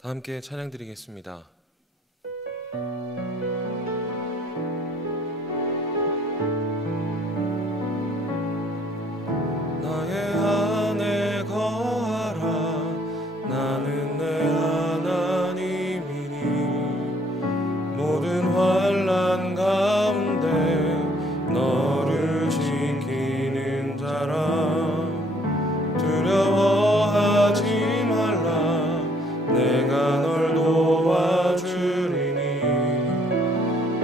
다 함께 찬양 드리겠습니다. 나의 안에 거하라. 나는 내 하나님이니 모든 환난 가운데 너를 지키는 자라. 두려워하지 말라. 내가 널 도와주리니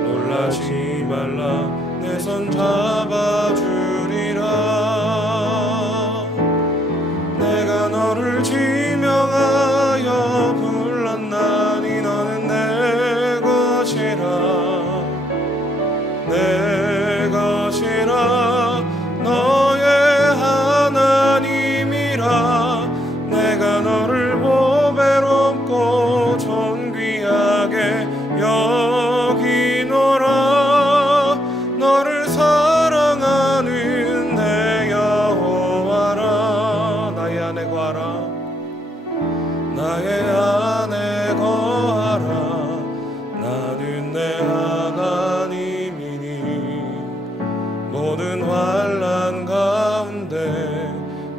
놀라지 말라. 내 손 잡아주리라. 내가 너를 지명하여 불렀나니 너는 내 것이라. 내 것이라. 너의 하나님이라. 내가 너를 보배롭고 존귀하게 여기노라. 너를 사랑하는 내 여호와라. 나의 안에 거하라. 나의 안에 거하라. 나는 내 하나님이니 모든 환난 가운데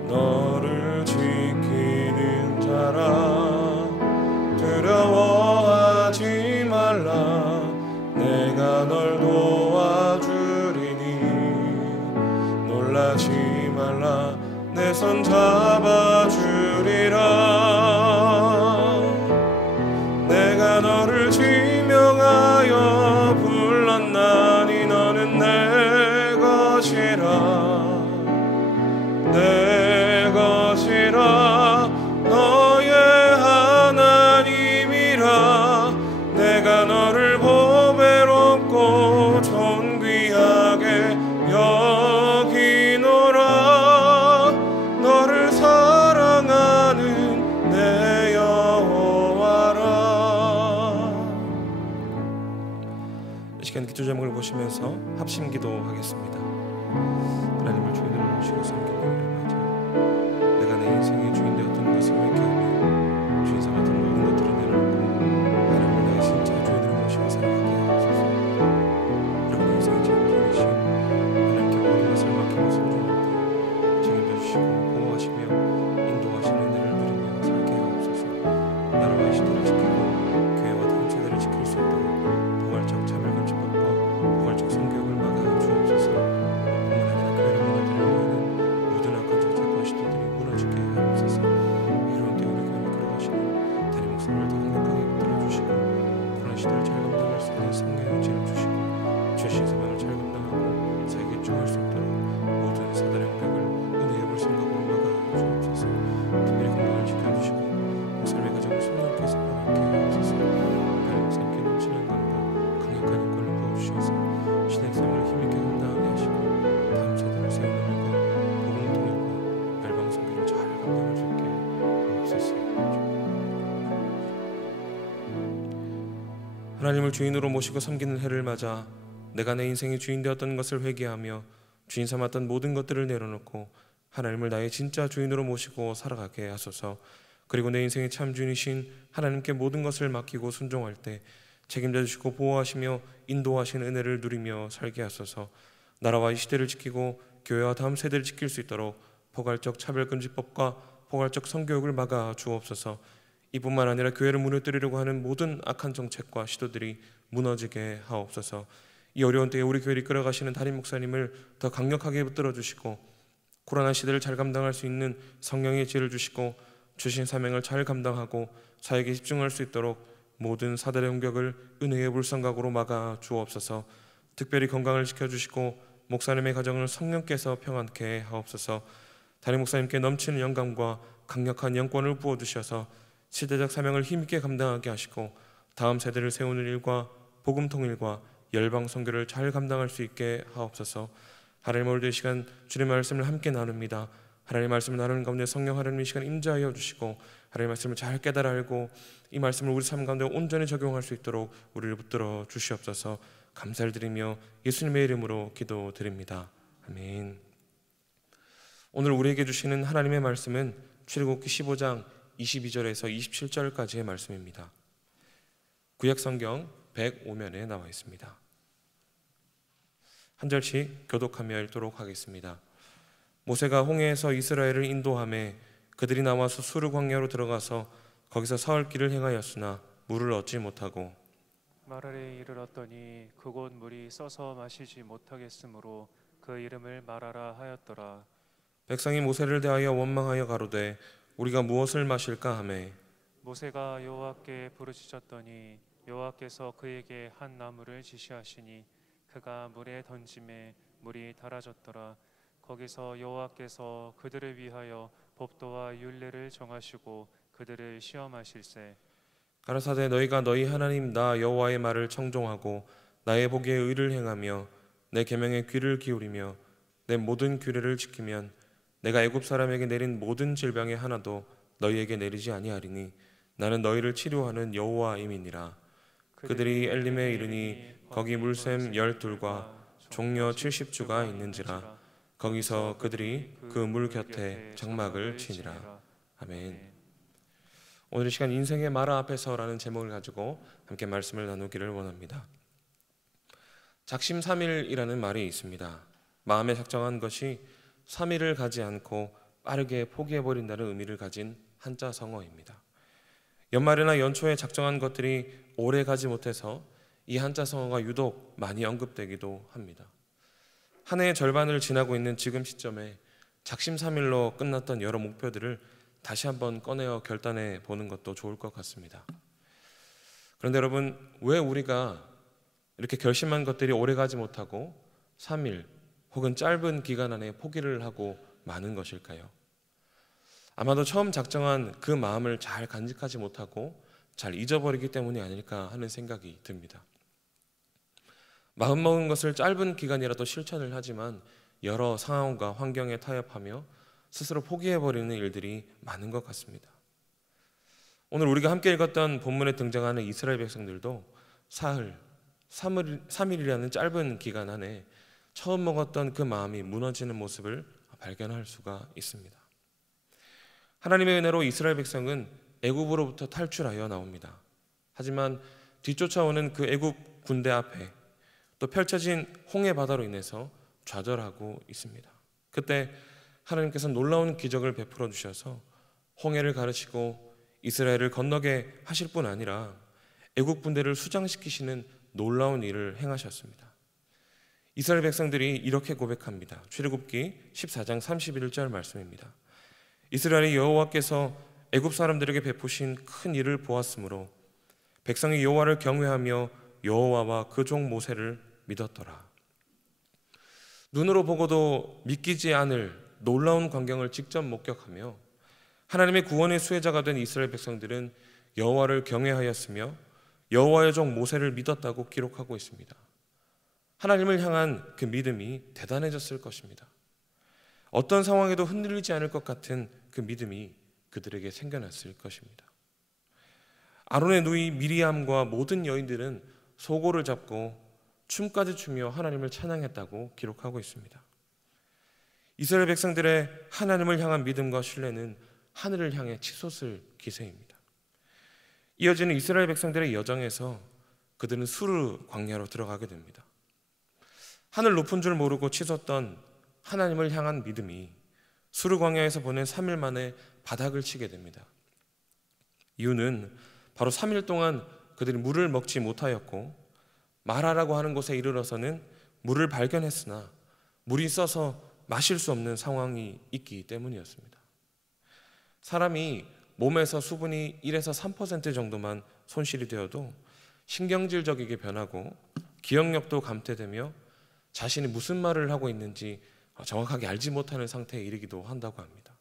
너를 지키는 자라. 두려워하지 말라. 내가 널 도와주리니 놀라지 말라. 내 손 잡아주리라. 내가 너를 지명하여 불렀나니 너는 내 것이라. 내 것이라. 너의 하나님이라. 내가 너를 보배롭고 존귀하게 여기노라. 너를 사랑하는 내 여호와라. 이 시간 기도 제목을 보시면서 합심 기도하겠습니다. 하나님을 주인으로 모시고 섬기는 내가 내 인생의 주인 되었던 것을 회개하며 주인 삼았던 모든 것들을 나라와 시대를 지키고 교회와 다음 세대를 지킬 수 있도록 포괄적 차별금지법과 포괄적 성교육을 막아 주옵소서. 뿐만 아니라 교회를 무너뜨리려 하는 모든 악한 정책과 시도들이 무너지게 하옵소서. 이런 때에 우리 교회를 끌어가시는 담임 목사님을 더 강력하게 붙들어 주시고 그런 시대를 잘 감당할 수 있는 성령의 의지를 주시고 주신 사명을 잘 감당하고 사역에 집중할 수 있도록 모든 사단의 공격을 은혜의 불성각으로 막아 주옵소서. 특별히 건강을 지켜주시고 목사님의 가정을 손님께 생명하게 하옵소서. 담임 목사님께 넘치는 영광과 강력한 인권을 부어주셔서 신앙생활을 힘있게 감당하게 하시고 다음 세대를 세우는 일과 복음 통일과 멸방 선교를 잘 감당할 수 있게 하옵소서. 하나님을 주인으로 모시고 섬기는 해를 맞아 내가 내 인생의 주인 되었던 것을 회개하며 주인 삼았던 모든 것들을 내려놓고 하나님을 나의 진짜 주인으로 모시고 살아가게 하소서. 그리고 내 인생의 참 주인이신 하나님께 모든 것을 맡기고 순종할 때 책임져 주시고 보호하시며 인도하시는 은혜를 누리며 살게 하소서. 나라와 이 시대를 지키고 교회와 다음 세대를 지킬 수 있도록 포괄적 차별금지법과 포괄적 성교육을 막아 주옵소서. 이뿐만 아니라 교회를 무너뜨리려고 하는 모든 악한 정책과 시도들이 무너지게 하옵소서. 이 어려운 때에 우리 교회를 이끌어가시는 담임 목사님을 더 강력하게 붙들어 주시고 코로나 시대를 잘 감당할 수 있는 성령의 지혜를 주시고 주신 사명을 잘 감당하고 사역에 집중할 수 있도록 모든 사단의 공격을 은혜의 불성각으로 막아 주옵소서. 특별히 건강을 지켜주시고 목사님의 가정을 성령께서 평안케 하옵소서. 담임 목사님께 넘치는 영감과 강력한 영권을 부어주셔서 시대적 사명을 힘있게 감당하게 하시고 다음 세대를 세우는 일과 복음 통일과 열방 선교를 잘 감당할 수 있게 하옵소서. 하나님 오늘도 이 시간 주님의 말씀을 함께 나눕니다. 하나님의 말씀을 나누는 가운데 성령 하나님 이 시간 임재하여 주시고 하나님의 말씀을 잘 깨달아 알고 이 말씀을 우리 삶 가운데 온전히 적용할 수 있도록 우리를 붙들어 주시옵소서. 감사를 드리며 예수님의 이름으로 기도드립니다. 아멘. 오늘 우리에게 주시는 하나님의 말씀은 출애굽기 15장 22절에서 27절까지의 말씀입니다. 구약성경 105면에 나와 있습니다. 한 절씩 교독하며 읽도록 하겠습니다. 모세가 홍해에서 이스라엘을 인도하매 그들이 나와서 수르 광야로 들어가서 거기서 사흘 길을 행하였으나 물을 얻지 못하고 마라에 이르렀더니 그곳 물이 써서 마시지 못하겠으므로 그 이름을 마라라 하였더라. 백성이 모세를 대하여 원망하여 가로되 우리가 무엇을 마실까 하매 모세가 여호와께 부르짖었더니 여호와께서 그에게 한 나무를 지시하시니 그가 물에 던짐에 물이 달아졌더라. 거기서 여호와께서 그들을 위하여 법도와 율례를 정하시고 그들을 시험하실세. 가라사대 너희가 너희 하나님 나 여호와의 말을 청종하고 나의 보기에 의를 행하며 내 계명에 귀를 기울이며 내 모든 규례를 지키면 내가 애굽 사람에게 내린 모든 질병의 하나도 너희에게 내리지 아니하리니 나는 너희를 치료하는 여호와임이니라. 그들이 엘림에 이르니 거기 물샘 12과 종려 70주가 있는지라. 거기서 그들이 그 물 곁에 장막을 치니라. 아멘. 오늘 이 시간 인생의 마라 앞에서라는 제목을 가지고 함께 말씀을 나누기를 원합니다. 작심삼일이라는 말이 있습니다. 마음에 작정한 것이 3일을 가지 않고 빠르게 포기해버린다는 의미를 가진 한자 성어입니다. 연말이나 연초에 작정한 것들이 오래 가지 못해서 이 한자 성어가 유독 많이 언급되기도 합니다. 한 해의 절반을 지나고 있는 지금 시점에 작심삼일로 끝났던 여러 목표들을 다시 한번 꺼내어 결단해 보는 것도 좋을 것 같습니다. 그런데 여러분, 왜 우리가 이렇게 결심한 것들이 오래 가지 못하고 3일 혹은 짧은 기간 안에 포기를 하고 마는 것일까요? 아마도 처음 작정한 그 마음을 잘 간직하지 못하고 잘 잊어버리기 때문이 아닐까 하는 생각이 듭니다. 마음먹은 것을 짧은 기간이라도 실천을 하지만 여러 상황과 환경에 타협하며 스스로 포기해버리는 일들이 많은 것 같습니다. 오늘 우리가 함께 읽었던 본문에 등장하는 이스라엘 백성들도 사흘, 3일이라는 짧은 기간 안에 처음 먹었던 그 마음이 무너지는 모습을 발견할 수가 있습니다. 하나님의 은혜로 이스라엘 백성은 애굽으로부터 탈출하여 나옵니다. 하지만 뒤쫓아오는 그 애굽 군대 앞에 또 펼쳐진 홍해 바다로 인해서 좌절하고 있습니다. 그때 하나님께서 놀라운 기적을 베풀어 주셔서 홍해를 가르치고 이스라엘을 건너게 하실 뿐 아니라 애국 군대를 수장시키시는 놀라운 일을 행하셨습니다. 이스라엘 백성들이 이렇게 고백합니다. 출애굽기 14장 31절 말씀입니다. 이스라엘의 여호와께서 애굽 사람들에게 베푸신 큰 일을 보았으므로 백성이 여호와를 경외하며 여호와와 그 종 모세를 믿었더라. 눈으로 보고도 믿기지 않을 놀라운 광경을 직접 목격하며 하나님의 구원의 수혜자가 된 이스라엘 백성들은 여호와를 경외하였으며 여호와의 종 모세를 믿었다고 기록하고 있습니다. 하나님을 향한 그 믿음이 대단해졌을 것입니다. 어떤 상황에도 흔들리지 않을 것 같은 그 믿음이 그들에게 생겨났을 것입니다. 아론의 누이 미리암과 모든 여인들은 소고를 잡고 춤까지 추며 하나님을 찬양했다고 기록하고 있습니다. 이스라엘 백성들의 하나님을 향한 믿음과 신뢰는 하늘을 향해 치솟을 기세입니다. 이어지는 이스라엘 백성들의 여정에서 그들은 수르 광야로 들어가게 됩니다. 하늘 높은 줄 모르고 치솟던 하나님을 향한 믿음이 수르 광야에서 보낸 3일 만에 바닥을 치게 됩니다. 이유는 바로 3일 동안 그들이 물을 먹지 못하였고 마라라고 하는 곳에 이르러서는 물을 발견했으나 물이 써서 마실 수 없는 상황이 있기 때문이었습니다. 사람이 몸에서 수분이 1에서 3% 정도만 손실이 되어도 신경질적이게 변하고 기억력도 감퇴되며 자신이 무슨 말을 하고 있는지 정확하게 알지 못하는 상태에 이르기도 한다고 합니다.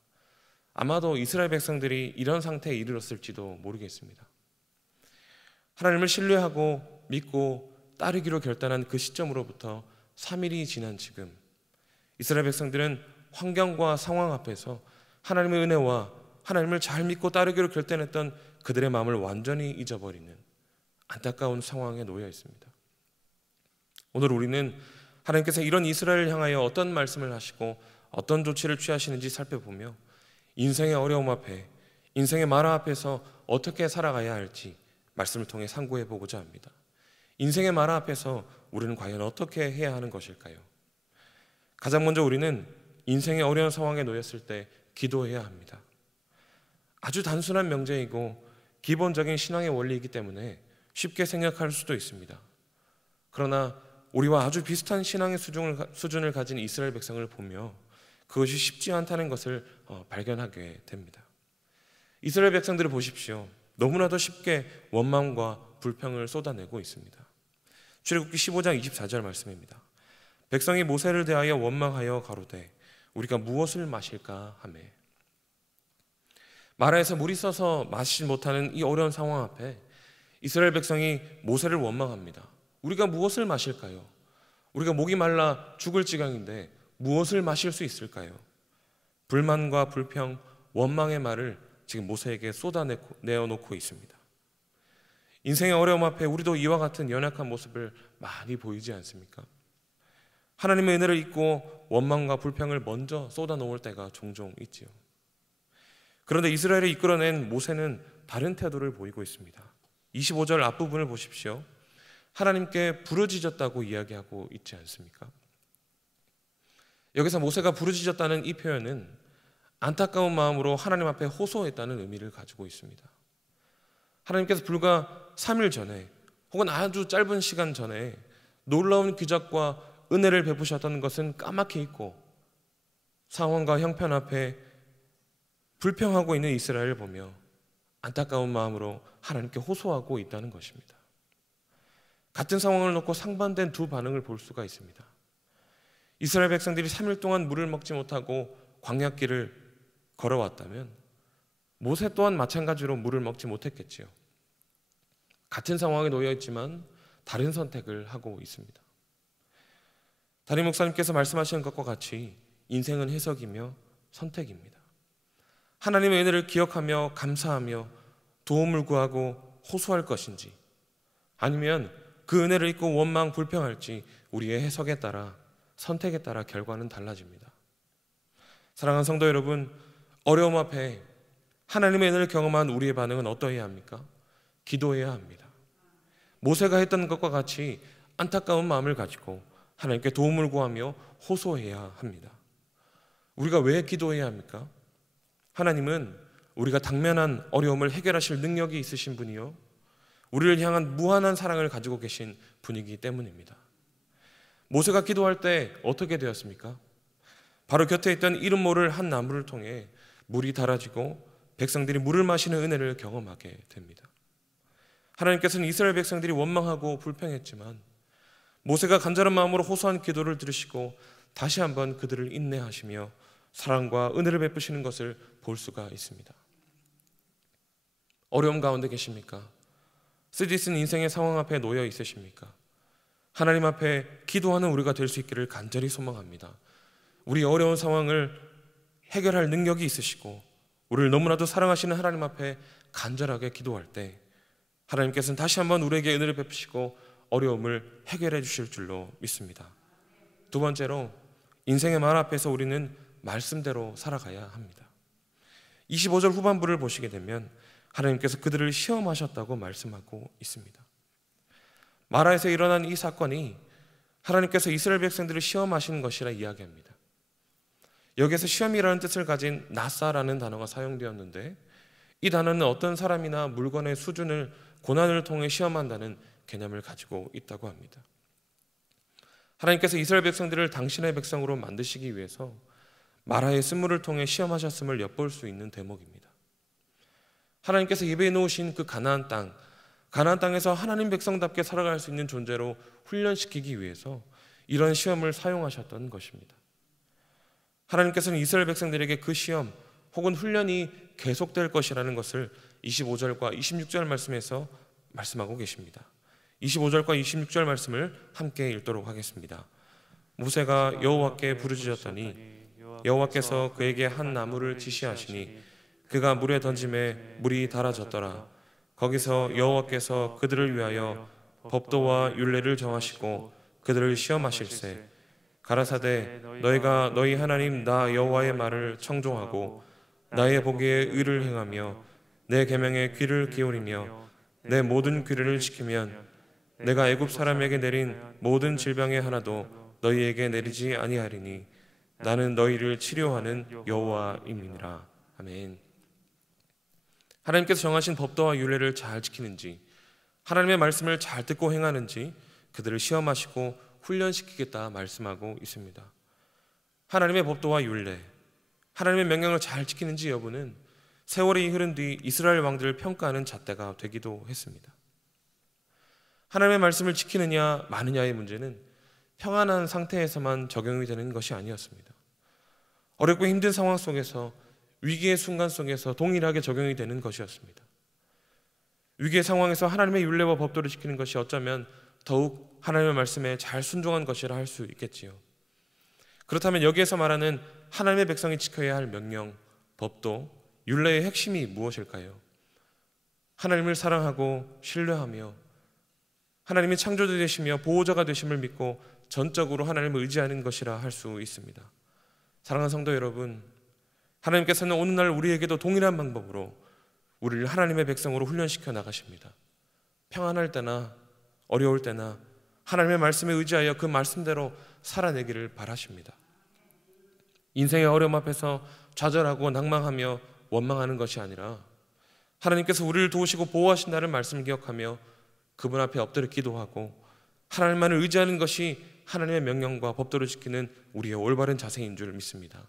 아마도 이스라엘 백성들이 이런 상태에 이르렀을지도 모르겠습니다. 하나님을 신뢰하고 믿고 따르기로 결단한 그 시점으로부터 3일이 지난 지금 이스라엘 백성들은 환경과 상황 앞에서 하나님의 은혜와 하나님을 잘 믿고 따르기로 결단했던 그들의 마음을 완전히 잊어버리는 안타까운 상황에 놓여 있습니다. 오늘 우리는 하나님께서 이런 이스라엘을 향하여 어떤 말씀을 하시고 어떤 조치를 취하시는지 살펴보며 인생의 어려움 앞에, 인생의 마라 앞에서 어떻게 살아가야 할지 말씀을 통해 상고해 보고자 합니다. 인생의 마라 앞에서 우리는 과연 어떻게 해야 하는 것일까요? 가장 먼저 우리는 인생의 어려운 상황에 놓였을 때 기도해야 합니다. 아주 단순한 명제이고 기본적인 신앙의 원리이기 때문에 쉽게 생각할 수도 있습니다. 그러나 우리와 아주 비슷한 신앙의 수준을 가진 이스라엘 백성을 보며 그것이 쉽지 않다는 것을 발견하게 됩니다. 이스라엘 백성들을 보십시오. 너무나도 쉽게 원망과 불평을 쏟아내고 있습니다. 출애굽기 15장 24절 말씀입니다. 백성이 모세를 대하여 원망하여 가로되 우리가 무엇을 마실까 하매. 마라에서 물이 써서 마시지 못하는 이 어려운 상황 앞에 이스라엘 백성이 모세를 원망합니다. 우리가 무엇을 마실까요? 우리가 목이 말라 죽을 지경인데 무엇을 마실 수 있을까요? 불만과 불평, 원망의 말을 지금 모세에게 쏟아내어놓고 있습니다. 인생의 어려움 앞에 우리도 이와 같은 연약한 모습을 많이 보이지 않습니까? 하나님의 은혜를 잊고 원망과 불평을 먼저 쏟아놓을 때가 종종 있지요. 그런데 이스라엘을 이끌어낸 모세는 다른 태도를 보이고 있습니다. 25절 앞부분을 보십시오. 하나님께 부르짖었다고 이야기하고 있지 않습니까? 여기서 모세가 부르짖었다는 이 표현은 안타까운 마음으로 하나님 앞에 호소했다는 의미를 가지고 있습니다. 하나님께서 불과 3일 전에 혹은 아주 짧은 시간 전에 놀라운 기적과 은혜를 베푸셨다는 것은 까맣게 잊고 상황과 형편 앞에 불평하고 있는 이스라엘을 보며 안타까운 마음으로 하나님께 호소하고 있다는 것입니다. 같은 상황을 놓고 상반된 두 반응을 볼 수가 있습니다. 이스라엘 백성들이 3일 동안 물을 먹지 못하고 광야길을 걸어왔다면 모세 또한 마찬가지로 물을 먹지 못했겠지요. 같은 상황에 놓여 있지만 다른 선택을 하고 있습니다. 담임 목사님께서 말씀하시는 것과 같이 인생은 해석이며 선택입니다. 하나님의 은혜를 기억하며 감사하며 도움을 구하고 호소할 것인지 아니면 그 은혜를 잊고 원망 불평할지 우리의 해석에 따라 선택에 따라 결과는 달라집니다. 사랑하는 성도 여러분, 어려움 앞에 하나님의 은혜를 경험한 우리의 반응은 어떠해야 합니까? 기도해야 합니다. 모세가 했던 것과 같이 안타까운 마음을 가지고 하나님께 도움을 구하며 호소해야 합니다. 우리가 왜 기도해야 합니까? 하나님은 우리가 당면한 어려움을 해결하실 능력이 있으신 분이요, 우리를 향한 무한한 사랑을 가지고 계신 분이기 때문입니다. 모세가 기도할 때 어떻게 되었습니까? 바로 곁에 있던 이름 모를 한 나무를 통해 물이 달아지고 백성들이 물을 마시는 은혜를 경험하게 됩니다. 하나님께서는 이스라엘 백성들이 원망하고 불평했지만 모세가 간절한 마음으로 호소한 기도를 들으시고 다시 한번 그들을 인내하시며 사랑과 은혜를 베푸시는 것을 볼 수가 있습니다. 어려움 가운데 계십니까? 쓰디쓴 인생의 상황 앞에 놓여 있으십니까? 하나님 앞에 기도하는 우리가 될 수 있기를 간절히 소망합니다. 우리 어려운 상황을 해결할 능력이 있으시고 우리를 너무나도 사랑하시는 하나님 앞에 간절하게 기도할 때 하나님께서는 다시 한번 우리에게 은혜를 베푸시고 어려움을 해결해 주실 줄로 믿습니다. 두 번째로, 인생의 말 앞에서 우리는 말씀대로 살아가야 합니다. 25절 후반부를 보시게 되면 하나님께서 그들을 시험하셨다고 말씀하고 있습니다. 마라에서 일어난 이 사건이 하나님께서 이스라엘 백성들을 시험하신 것이라 이야기합니다. 여기에서 시험이라는 뜻을 가진 나사라는 단어가 사용되었는데, 이 단어는 어떤 사람이나 물건의 수준을 고난을 통해 시험한다는 개념을 가지고 있다고 합니다. 하나님께서 이스라엘 백성들을 당신의 백성으로 만드시기 위해서 마라의 쓴물을 통해 시험하셨음을 엿볼 수 있는 대목입니다. 하나님께서 예배해 놓으신 그 가나안 땅에서 하나님 백성답게 살아갈 수 있는 존재로 훈련시키기 위해서 이런 시험을 사용하셨던 것입니다. 하나님께서는 이스라엘 백성들에게 그 시험 혹은 훈련이 계속될 것이라는 것을 25절과 26절 말씀에서 말씀하고 계십니다. 25절과 26절 말씀을 함께 읽도록 하겠습니다. 모세가 여호와께 부르짖었더니 여호와께서 그에게 한 나무를 지시하시니 그가 물에 던짐에 물이 달아졌더라. 거기서 여호와께서 그들을 위하여 법도와 율례를 정하시고 그들을 시험하실세. 가라사대 너희가 너희 하나님 나 여호와의 말을 청종하고 나의 보기에 의를 행하며 내 계명에 귀를 기울이며 내 모든 규례를 지키면 내가 애굽 사람에게 내린 모든 질병의 하나도 너희에게 내리지 아니하리니 나는 너희를 치료하는 여호와임이니라. 아멘. 하나님께서 정하신 법도와 율례를 잘 지키는지, 하나님의 말씀을 잘 듣고 행하는지 그들을 시험하시고 훈련시키겠다 말씀하고 있습니다. 하나님의 법도와 율례, 하나님의 명령을 잘 지키는지 여부는 세월이 흐른 뒤 이스라엘 왕들을 평가하는 잣대가 되기도 했습니다. 하나님의 말씀을 지키느냐 마느냐의 문제는 평안한 상태에서만 적용이 되는 것이 아니었습니다. 어렵고 힘든 상황 속에서, 위기의 순간 속에서 동일하게 적용이 되는 것이었습니다. 위기의 상황에서 하나님의 율례와 법도를 지키는 것이 어쩌면 더욱 하나님의 말씀에 잘 순종한 것이라 할 수 있겠지요. 그렇다면 여기에서 말하는 하나님의 백성이 지켜야 할 명령, 법도, 율례의 핵심이 무엇일까요? 하나님을 사랑하고 신뢰하며 하나님이 창조주 되시며 보호자가 되심을 믿고 전적으로 하나님을 의지하는 것이라 할 수 있습니다. 사랑하는 성도 여러분, 하나님께서는 오늘날 우리에게도 동일한 방법으로 우리를 하나님의 백성으로 훈련시켜 나가십니다. 평안할 때나 어려울 때나 하나님의 말씀에 의지하여 그 말씀대로 살아내기를 바라십니다. 인생의 어려움 앞에서 좌절하고 낭망하며 원망하는 것이 아니라 하나님께서 우리를 도우시고 보호하신다는 말씀을 기억하며 그분 앞에 엎드려 기도하고 하나님만을 의지하는 것이 하나님의 명령과 법도를 지키는 우리의 올바른 자세인 줄 믿습니다.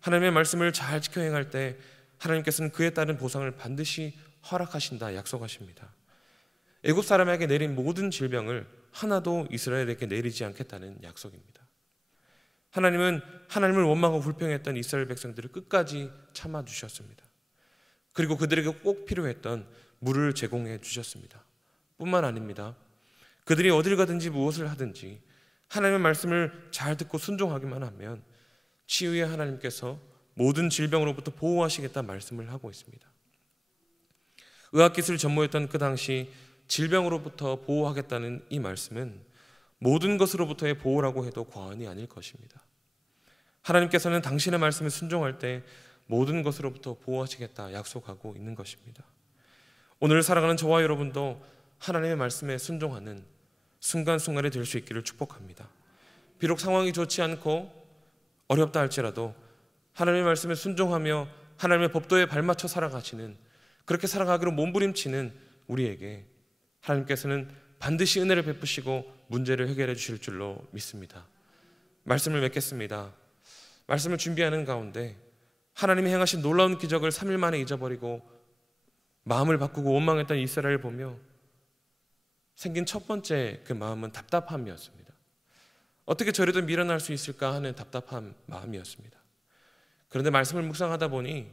하나님의 말씀을 잘 지켜 행할 때 하나님께서는 그에 따른 보상을 반드시 허락하신다 약속하십니다. 애굽 사람에게 내린 모든 질병을 하나도 이스라엘에게 내리지 않겠다는 약속입니다. 하나님은 하나님을 원망하고 불평했던 이스라엘 백성들을 끝까지 참아주셨습니다. 그리고 그들에게 꼭 필요했던 물을 제공해 주셨습니다. 뿐만 아닙니다. 그들이 어딜 가든지 무엇을 하든지 하나님의 말씀을 잘 듣고 순종하기만 하면 치유의 하나님께서 모든 질병으로부터 보호하시겠다 말씀을 하고 있습니다. 의학기술 전무였던 그 당시 질병으로부터 보호하겠다는 이 말씀은 모든 것으로부터의 보호라고 해도 과언이 아닐 것입니다. 하나님께서는 당신의 말씀에 순종할 때 모든 것으로부터 보호하시겠다 약속하고 있는 것입니다. 오늘 살아가는 저와 여러분도 하나님의 말씀에 순종하는 순간순간이 될 수 있기를 축복합니다. 비록 상황이 좋지 않고 어렵다 할지라도 하나님의 말씀에 순종하며 하나님의 법도에 발맞춰 살아가시는, 그렇게 살아가기로 몸부림치는 우리에게 하나님께서는 반드시 은혜를 베푸시고 문제를 해결해 주실 줄로 믿습니다. 말씀을 맺겠습니다. 말씀을 준비하는 가운데 하나님이 행하신 놀라운 기적을 3일 만에 잊어버리고 마음을 바꾸고 원망했던 이스라엘을 보며 생긴 첫 번째 그 마음은 답답함이었습니다. 어떻게 저래도 밀어날 수 있을까 하는 답답한 마음이었습니다. 그런데 말씀을 묵상하다 보니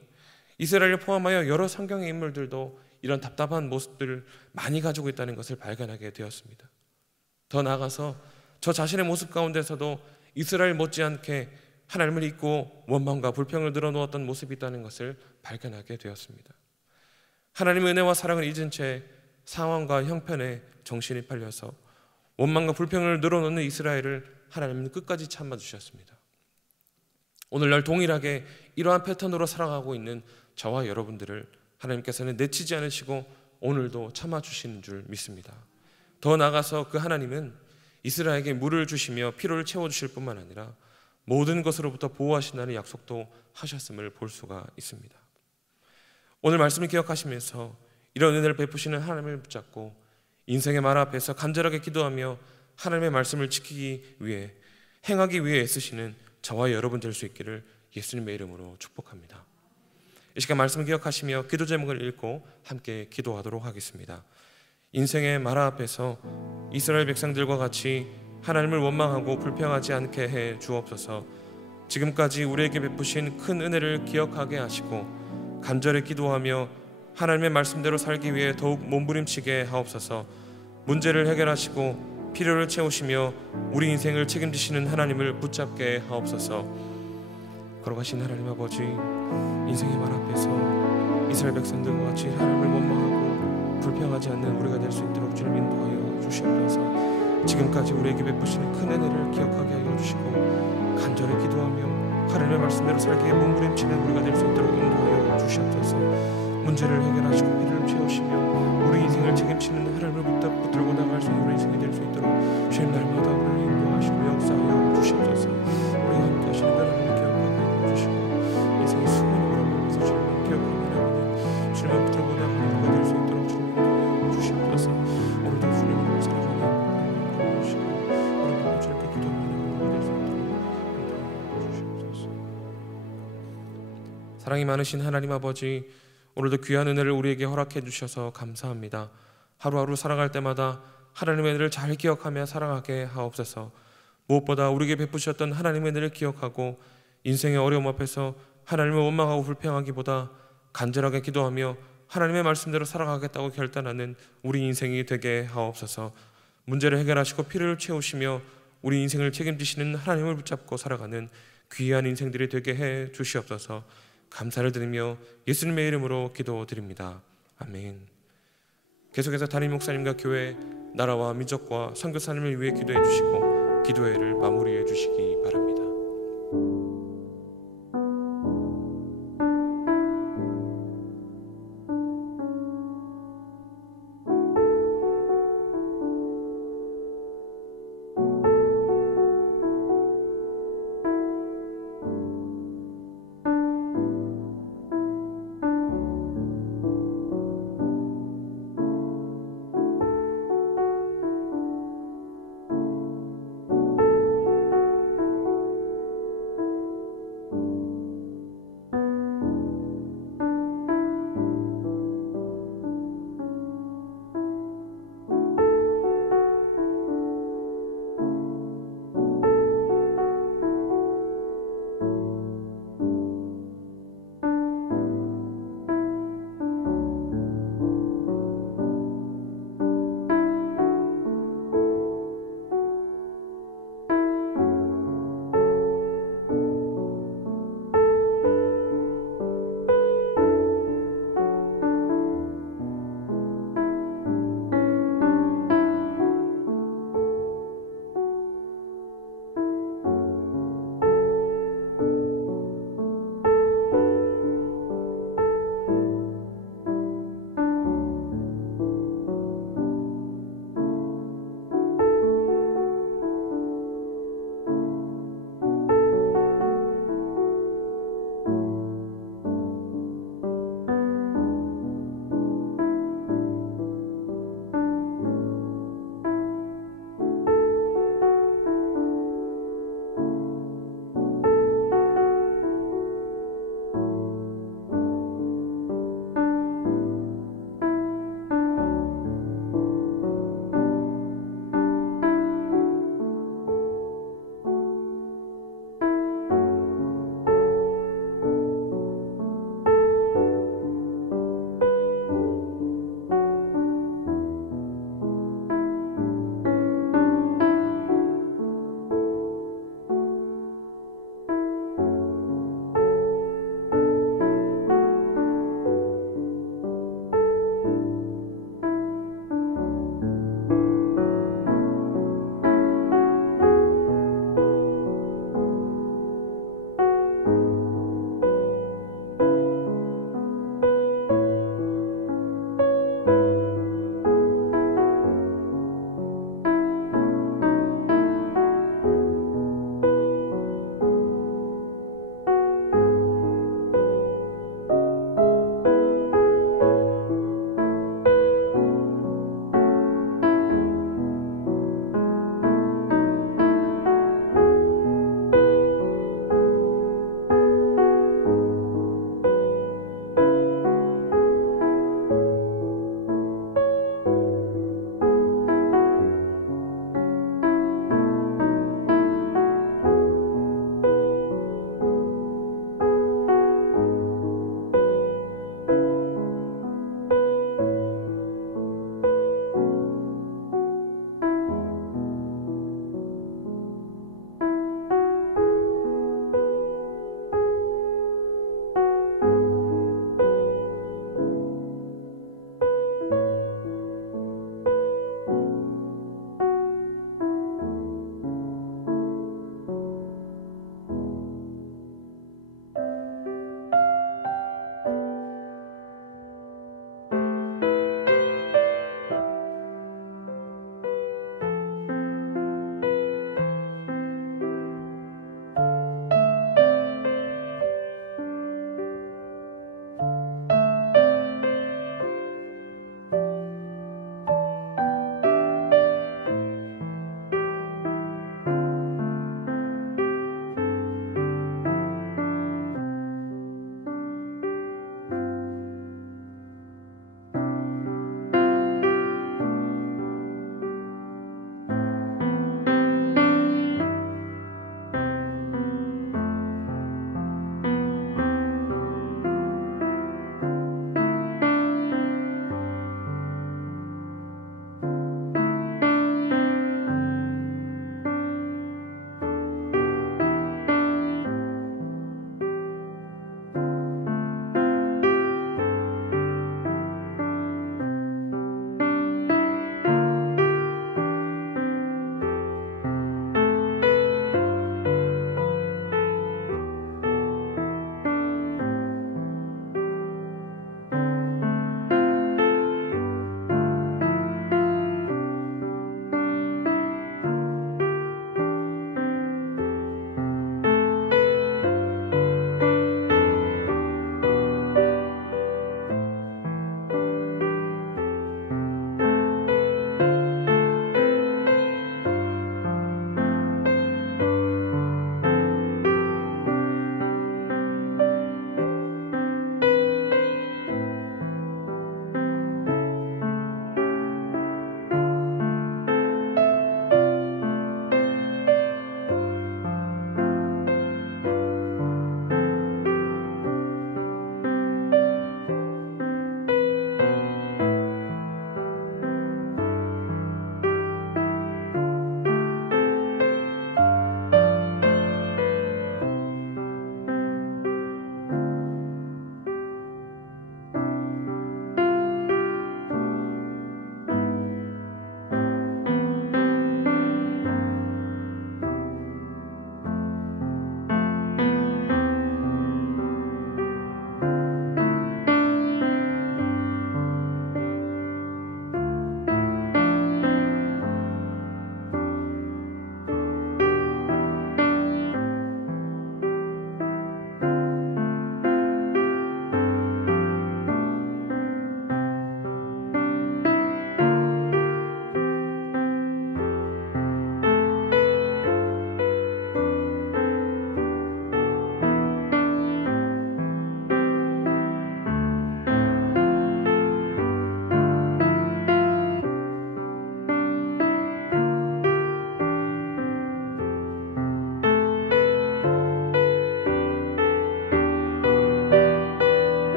이스라엘을 포함하여 여러 성경의 인물들도 이런 답답한 모습들을 많이 가지고 있다는 것을 발견하게 되었습니다. 더 나아가서 저 자신의 모습 가운데서도 이스라엘 못지않게 하나님을 잊고 원망과 불평을 늘어놓았던 모습이 있다는 것을 발견하게 되었습니다. 하나님의 은혜와 사랑을 잊은 채 상황과 형편에 정신이 팔려서 원망과 불평을 늘어놓는 이스라엘을 하나님은 끝까지 참아주셨습니다. 오늘날 동일하게 이러한 패턴으로 살아가고 있는 저와 여러분들을 하나님께서는 내치지 않으시고 오늘도 참아주시는 줄 믿습니다. 더 나아가서 그 하나님은 이스라엘에게 물을 주시며 피로를 채워주실 뿐만 아니라 모든 것으로부터 보호하신다는 약속도 하셨음을 볼 수가 있습니다. 오늘 말씀을 기억하시면서 이런 은혜를 베푸시는 하나님을 붙잡고 인생의 말 앞에서 간절하게 기도하며 하나님의 말씀을 지키기 위해 행하기 위해 애쓰시는 저와 여러분 될 수 있기를 예수님의 이름으로 축복합니다. 이 시간 말씀을 기억하시며 기도 제목을 읽고 함께 기도하도록 하겠습니다. 인생의 마라 앞에서 이스라엘 백성들과 같이 하나님을 원망하고 불평하지 않게 해 주옵소서. 지금까지 우리에게 베푸신 큰 은혜를 기억하게 하시고 간절히 기도하며 하나님의 말씀대로 살기 위해 더욱 몸부림치게 하옵소서. 문제를 해결하시고 필요를 채우시며 우리 인생을 책임지시는 하나님을 붙잡게 하옵소서. 걸어가신 하나님 아버지, 인생의 말 앞에서 이스라엘 백성들과 같이 하나님을 원망하고 불평하지 않는 우리가 될 수 있도록 주님 인도하여 주시옵소서. 지금까지 우리에게 베푸시는 큰 은혜를 기억하게 하여 주시고 간절히 기도하며 하나님의 말씀대로 살기에 몸부림치는 우리가 될 수 있도록 인도하여 주시옵소서. 문제를 해결하시고 피를 채우시며 우리 인생을 책임지는 하나님을 붙들고 나갈 수 있는 우리 인생이 될 수 있도록 주님 날마다 우리를 인도하시고 역사하여 주시옵소서. 우리가 함께 하시는 하나님을 기억하게 하여 주시고 인생의 수많은 어려움에서 주님을 기억하며 주님을 붙들고 나가는 우리가 될 수 있도록 주님 인도하여 주시옵소서. 오늘도 주님을 살아가는 하나님을 도와주시고 오늘도 주님께 기도하는 우리가 될 수 있도록 인도하여 주시옵소서. 사랑이 많으신 하나님 아버지, 오늘도 귀한 은혜를 우리에게 허락해 주셔서 감사합니다. 하루하루 살아갈 때마다 하나님의 은혜를 잘 기억하며 살아가게 하옵소서. 무엇보다 우리에게 베푸셨던 하나님의 은혜를 기억하고 인생의 어려움 앞에서 하나님을 원망하고 불평하기보다 간절하게 기도하며 하나님의 말씀대로 살아가겠다고 결단하는 우리 인생이 되게 하옵소서. 문제를 해결하시고 필요를 채우시며 우리 인생을 책임지시는 하나님을 붙잡고 살아가는 귀한 인생들이 되게 해 주시옵소서. 감사를 드리며 예수님의 이름으로 기도드립니다. 아멘. 계속해서 담임 목사님과 교회, 나라와 민족과 선교사님을 위해 기도해 주시고 기도회를 마무리해 주시기 바랍니다.